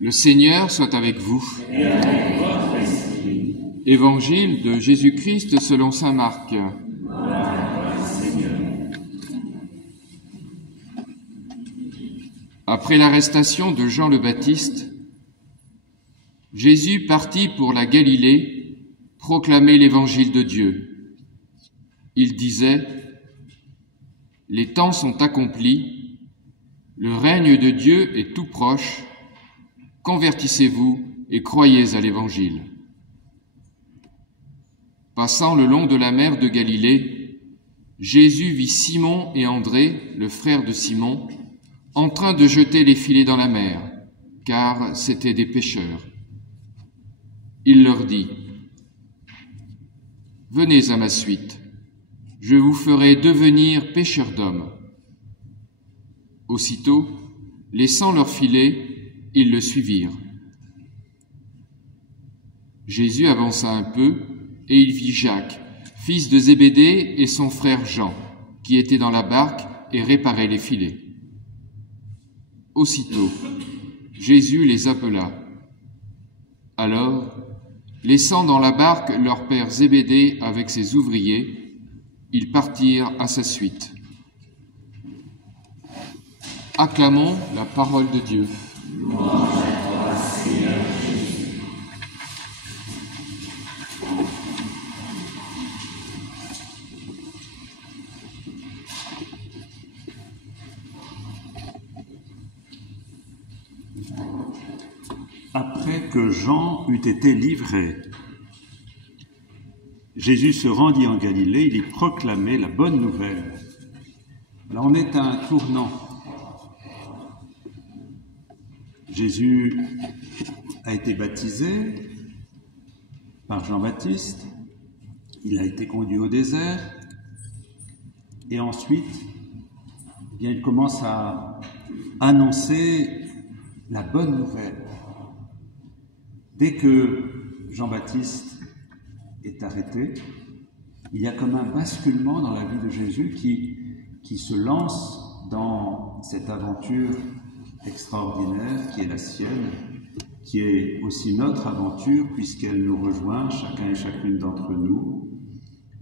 Le Seigneur soit avec vous. Évangile de Jésus-Christ selon saint Marc. Après l'arrestation de Jean le Baptiste, Jésus partit pour la Galilée proclamer l'évangile de Dieu. Il disait : « Les temps sont accomplis, le règne de Dieu est tout proche. Convertissez-vous et croyez à l'Évangile. » Passant le long de la mer de Galilée, Jésus vit Simon et André, le frère de Simon, en train de jeter les filets dans la mer, car c'étaient des pêcheurs. Il leur dit : « Venez à ma suite, je vous ferai devenir pêcheurs d'hommes. » Aussitôt, laissant leurs filets, ils le suivirent. Jésus avança un peu et il vit Jacques, fils de Zébédée, et son frère Jean, qui étaient dans la barque et réparaient les filets. Aussitôt, Jésus les appela. Alors, laissant dans la barque leur père Zébédée avec ses ouvriers, ils partirent à sa suite. Acclamons la parole de Dieu. Après que Jean eut été livré, Jésus se rendit en Galilée, il y proclamait la bonne nouvelle. Alors on est à un tournant. Jésus a été baptisé par Jean-Baptiste, il a été conduit au désert, et ensuite, eh bien, il commence à annoncer la bonne nouvelle. Dès que Jean-Baptiste est arrêté, il y a comme un basculement dans la vie de Jésus qui se lance dans cette aventure extraordinaire qui est la sienne, qui est aussi notre aventure puisqu'elle nous rejoint, chacun et chacune d'entre nous.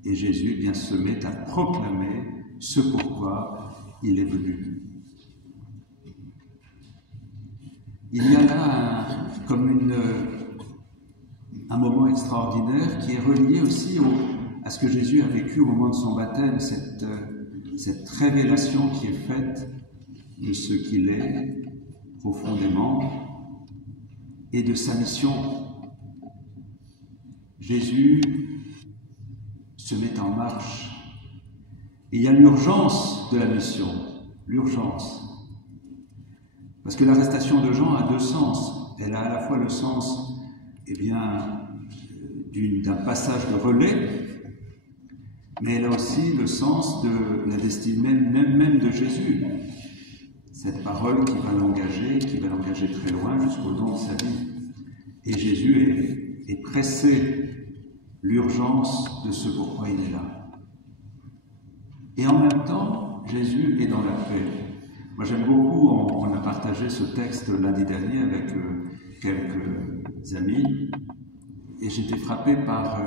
Et Jésus bien se met à proclamer ce pourquoi il est venu. Il y a là comme un moment extraordinaire qui est relié aussi à ce que Jésus a vécu au moment de son baptême, cette révélation qui est faite de ce qu'il est profondément et de sa mission. Jésus se met en marche et il y a l'urgence de la mission, l'urgence. Parce que l'arrestation de Jean a deux sens. Elle a à la fois le sens d'un passage de relais, mais elle a aussi le sens de la destinée même de Jésus. Cette parole qui va l'engager très loin jusqu'au don de sa vie. Et Jésus est pressé, l'urgence de ce pourquoi il est là. Et en même temps, Jésus est dans la paix. Moi j'aime beaucoup, on a partagé ce texte lundi dernier avec quelques amis, et j'étais frappé par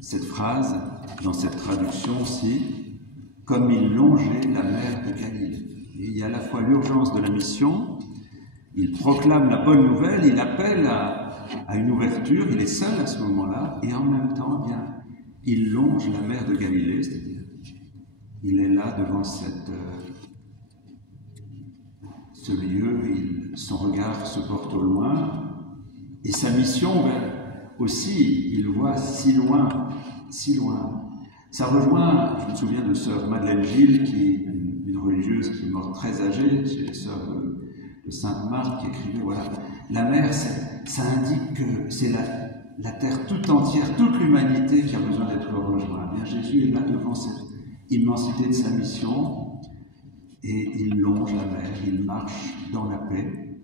cette phrase, dans cette traduction aussi, « comme il longeait la mer de Galilée ». Et il y a à la fois l'urgence de la mission, il proclame la bonne nouvelle, il appelle à une ouverture, il est seul à ce moment-là, et en même temps, bien, il longe la mer de Galilée, c'est-à-dire il est là devant ce lieu, son regard se porte au loin, Et sa mission, aussi, il voit si loin, si loin. Ça rejoint, je me souviens de sœur Madeleine Gilles, qui est une religieuse qui est morte très âgée, chez les sœurs de Sainte-Marthe, qui écrivait, voilà, la mer, ça indique que c'est la terre tout entière, toute l'humanité qui a besoin d'être rejointe. Bien, Jésus est là devant cette immensité de sa mission, et il longe la mer, il marche dans la paix.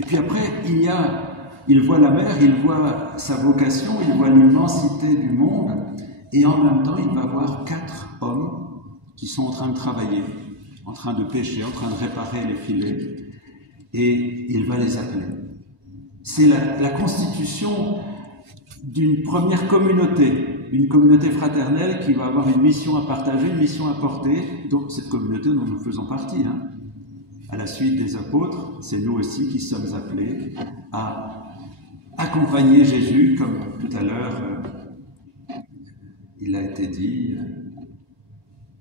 Et puis après, il voit la mer, il voit sa vocation, il voit l'immensité du monde, et en même temps, il va voir 4 hommes qui sont en train de travailler, en train de pêcher, en train de réparer les filets, et il va les appeler. C'est la constitution d'une première communauté, une communauté fraternelle qui va avoir une mission à partager, une mission à porter, donc cette communauté dont nous faisons partie. À la suite des apôtres, c'est nous aussi qui sommes appelés à accompagner Jésus, comme tout à l'heure il a été dit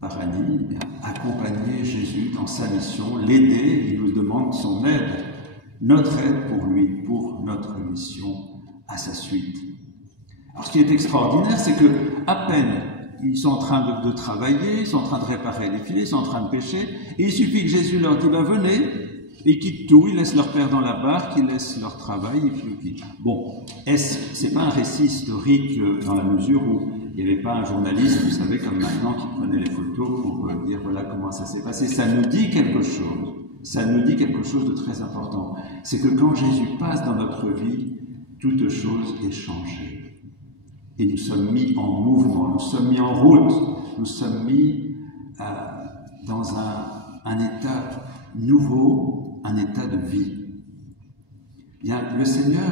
par Annie, accompagner Jésus dans sa mission, l'aider, il nous demande son aide, notre aide pour lui, pour notre mission à sa suite. Alors ce qui est extraordinaire, c'est que à peine ils sont en train de travailler, ils sont en train de réparer les filets, ils sont en train de pêcher, et il suffit que Jésus leur dit, venez, et ils quittent tout, ils laissent leur père dans la barque, ils laissent leur travail, et puis bon, c'est pas un récit historique dans la mesure où il n'y avait pas un journaliste, vous savez, comme maintenant, qui prenait les photos pour dire voilà comment ça s'est passé. Ça nous dit quelque chose. Ça nous dit quelque chose de très important. C'est que quand Jésus passe dans notre vie, toute chose est changée. Et nous sommes mis en mouvement, nous sommes mis en route, nous sommes mis dans un état nouveau, un état de vie. Bien, le Seigneur,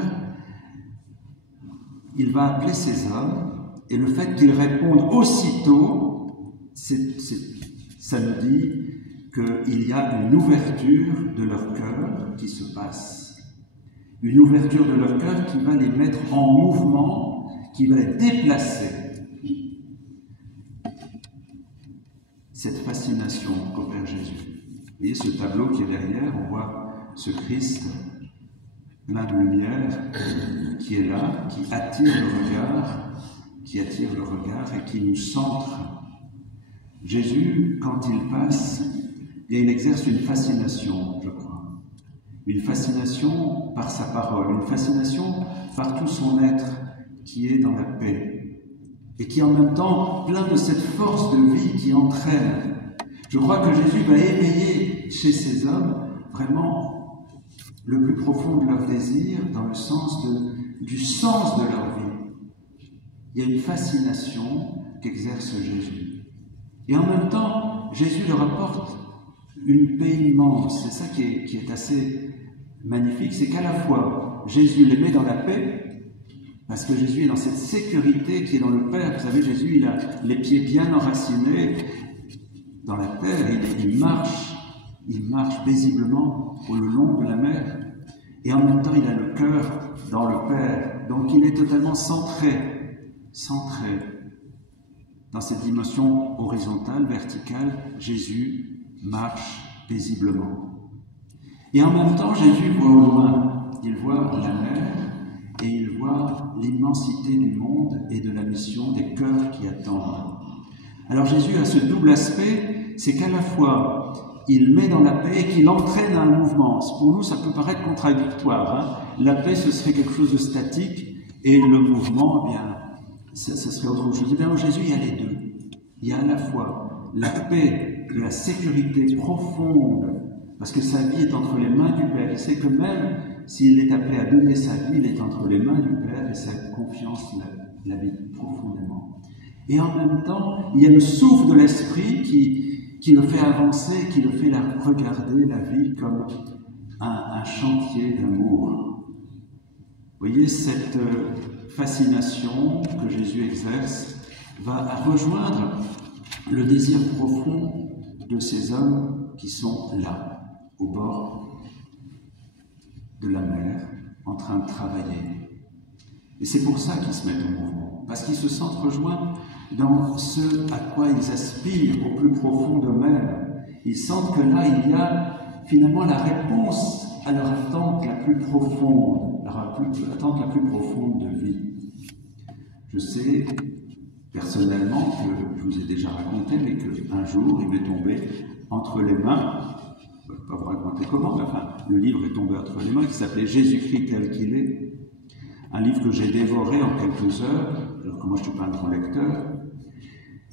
il va appeler ces hommes, et le fait qu'ils répondent aussitôt, ça nous dit qu'il y a une ouverture de leur cœur qui se passe. Une ouverture de leur cœur qui va les mettre en mouvement, qui va les déplacer. Cette fascination qu'opère Jésus. Vous voyez ce tableau qui est derrière, on voit ce Christ plein de lumière qui est là, qui attire le regard et qui nous centre. Jésus, quand il passe, il exerce une fascination, je crois. Une fascination par sa parole, une fascination par tout son être qui est dans la paix et qui en même temps plein de cette force de vie qui entraîne. Je crois que Jésus va éveiller chez ces hommes vraiment le plus profond de leur désir dans le sens du sens de leur vie. Il y a une fascination qu'exerce Jésus. Et en même temps, Jésus leur apporte une paix immense. C'est ça qui est assez magnifique, c'est qu'à la fois, Jésus les met dans la paix, parce que Jésus est dans cette sécurité qui est dans le Père. Vous savez, Jésus, il a les pieds bien enracinés dans la terre, il marche paisiblement le long de la mer, et en même temps, il a le cœur dans le Père. Donc, il est totalement centré dans cette dimension horizontale, verticale. Jésus marche paisiblement. Et en même temps, Jésus voit au loin, il voit la mer et il voit l'immensité du monde et de la mission des cœurs qui attendent. Alors Jésus a ce double aspect, c'est qu'à la fois il met dans la paix et qu'il entraîne un mouvement. Pour nous, ça peut paraître contradictoire. La paix, ce serait quelque chose de statique et le mouvement, ça serait autre chose. Et bien, Jésus, il y a les deux. Il y a à la fois la paix et la sécurité profonde, parce que sa vie est entre les mains du Père. Il sait que même s'il est appelé à donner sa vie, il est entre les mains du Père et sa confiance l'habite profondément. Et en même temps, il y a le souffle de l'Esprit qui le fait avancer, qui le fait regarder la vie comme un chantier d'amour. Vous voyez, cette fascination que Jésus exerce va rejoindre le désir profond de ces hommes qui sont là, au bord de la mer, en train de travailler. Et c'est pour ça qu'ils se mettent en mouvement, parce qu'ils se sentent rejoints dans ce à quoi ils aspirent au plus profond d'eux-mêmes. Ils sentent que là, il y a finalement la réponse à leur attente la plus profonde, l'attente la plus profonde de vie. Je sais personnellement que je vous ai déjà raconté, mais qu'un jour il m'est tombé entre les mains, je ne vais pas vous raconter comment, mais enfin, le livre est tombé entre les mains, qui s'appelait Jésus-Christ tel qu'il est, un livre que j'ai dévoré en quelques heures, alors que moi je ne suis pas un grand lecteur,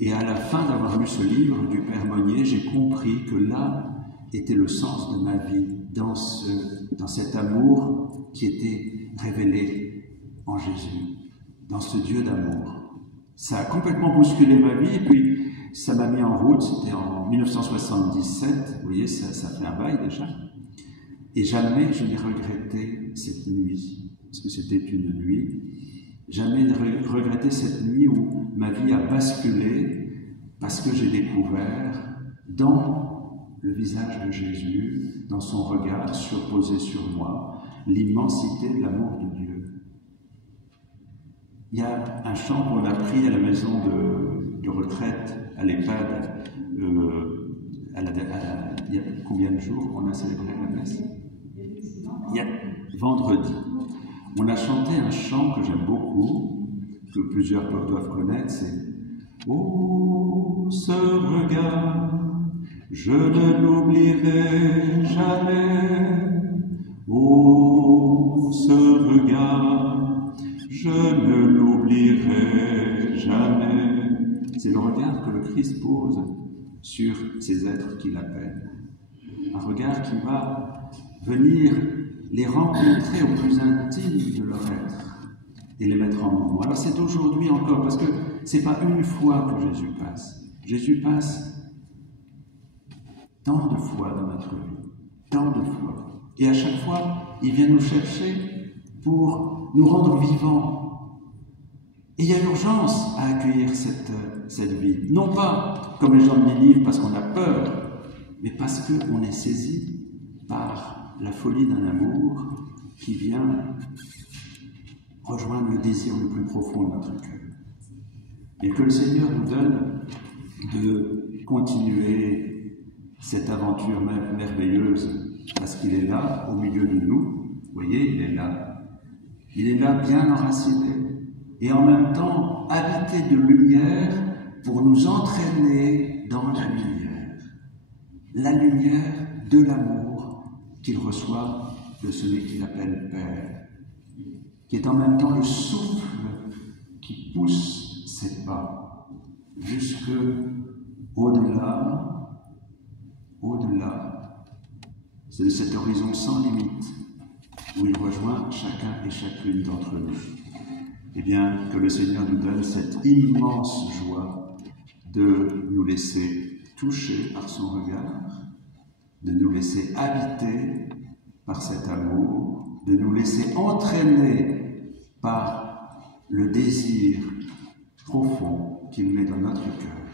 et à la fin d'avoir lu ce livre du Père Monnier, j'ai compris que là était le sens de ma vie, dans cet amour qui était révélé en Jésus, dans ce Dieu d'amour. Ça a complètement bousculé ma vie, et puis ça m'a mis en route, c'était en 1977, vous voyez, ça fait un bail déjà, et jamais je n'ai regretté cette nuit, parce que c'était une nuit, jamais regretté cette nuit où ma vie a basculé, parce que j'ai découvert dans le visage de Jésus, dans son regard surposé sur moi, l'immensité de l'amour de Dieu. Il y a un chant qu'on a pris à la maison de retraite, à l'EHPAD, il y a combien de jours qu'on a célébré la messe? Il y a vendredi. On a chanté un chant que j'aime beaucoup, que plusieurs doivent connaître, c'est « Oh, ce regard, je ne l'oublierai jamais. Oh, ce regard, je ne l'oublierai jamais. » C'est le regard que le Christ pose sur ces êtres qu'il appelle. Un regard qui va venir les rencontrer au plus intime de leur être et les mettre en mouvement. Alors c'est aujourd'hui encore, parce que c'est pas une fois que Jésus passe. Jésus passe tant de fois dans notre vie, tant de fois. Et à chaque fois, il vient nous chercher pour nous rendre vivants. Et il y a urgence à accueillir cette vie. Non pas comme les gens de Ninive parce qu'on a peur, mais parce qu'on est saisi par la folie d'un amour qui vient rejoindre le désir le plus profond de notre cœur. Et que le Seigneur nous donne de continuer cette aventure merveilleuse, parce qu'il est là, au milieu de nous. Vous voyez, il est là. Il est là, bien enraciné, et en même temps habité de lumière pour nous entraîner dans la lumière de l'amour qu'il reçoit de celui qu'il appelle Père, qui est en même temps le souffle qui pousse ses pas jusque au-delà, c'est de cet horizon sans limite où il rejoint chacun et chacune d'entre nous. Eh bien, que le Seigneur nous donne cette immense joie de nous laisser toucher par son regard, de nous laisser habiter par cet amour, de nous laisser entraîner par le désir profond qu'il met dans notre cœur.